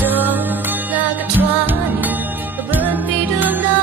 တော်လာကထွားနေဘွန်းတီတို့နာ